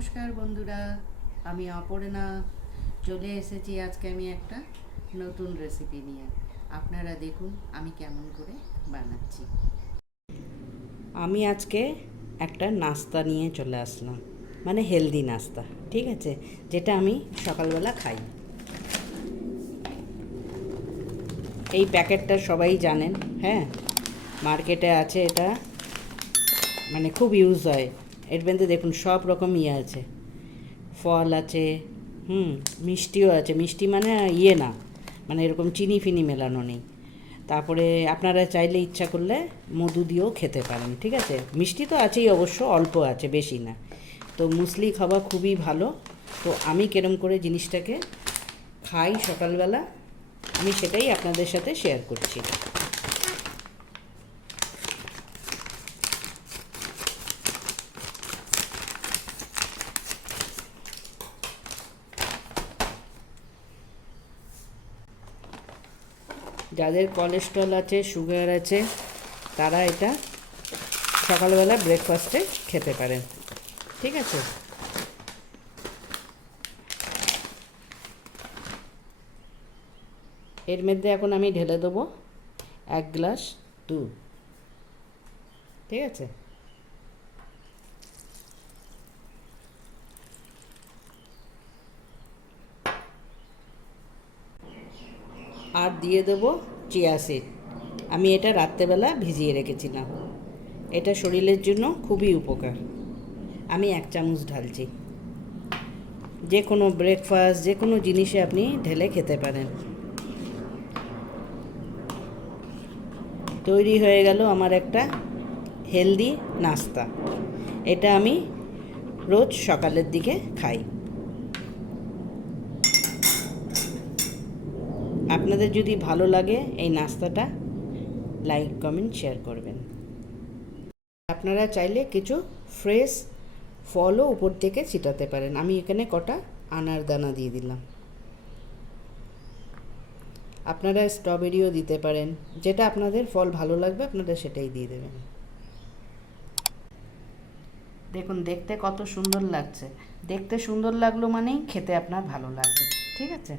নমস্কার বন্ধুরা, আমি অপর্ণা চলে এসেছি আজকে আমি একটা নতুন রেসিপি নিয়ে। আপনারা দেখুন আমি কেমন করে বানাচ্ছি। আমি আজকে একটা নাস্তা নিয়ে চলে আসলাম, মানে হেলদি নাস্তা, ঠিক আছে, যেটা আমি সকালবেলা খাই। এই প্যাকেটটা সবাই জানেন, হ্যাঁ, মার্কেটে আছে এটা, মানে খুব ইউজ হয়। এর মধ্যে দেখুন সব রকম আছে, ফল আছে, মিষ্টিও আছে। মিষ্টি মানে না, মানে এরকম চিনি ফিনি মেলানো নেই। তারপরে আপনারা চাইলে ইচ্ছা করলে মধু দিয়েও খেতে পারেন, ঠিক আছে। মিষ্টি তো আছেই, অবশ্য অল্প আছে, বেশি না। তো মুসলি খাওয়া খুবই ভালো। তো আমি কেরম করে জিনিসটাকে খাই সকালবেলা, আমি সেটাই আপনাদের সাথে শেয়ার করছি। যাদের কোলেস্ট্রল আছে, সুগার আছে, তারা এটা সকালবেলা ব্রেকফাস্টে খেতে পারেন, ঠিক আছে। এর মধ্যে এখন আমি ঢেলে দেবো 1 গ্লাস দুধ, ঠিক আছে। আর দিয়ে দেবো চিয়া সিড। আমি এটা রাত্রেবেলা ভিজিয়ে রেখেছিলাম। এটা শরীরের জন্য খুবই উপকার। আমি 1 চামচ ঢালছি। যে কোনো ব্রেকফাস্ট, যে কোনো জিনিসে আপনি ঢেলে খেতে পারেন। তৈরি হয়ে গেল আমার একটা হেলদি নাস্তা। এটা আমি রোজ সকালের দিকে খাই। আপনাদের যদি ভালো লাগে এই নাস্তাটা, লাইক কমেন্ট শেয়ার করবেন। আপনারা চাইলে কিছু ফ্রেশ ফলও উপর থেকে ছিটাতে পারেন। আমি এখানে কটা আনার দানা দিয়ে দিলাম। আপনারা স্ট্রবেরিও দিতে পারেন, যেটা আপনাদের ফল ভালো লাগবে আপনারা সেটাই দিয়ে দেবেন। দেখুন দেখতে কত সুন্দর লাগছে। দেখতে সুন্দর লাগলো মানেই খেতে আপনার ভালো লাগবে, ঠিক আছে।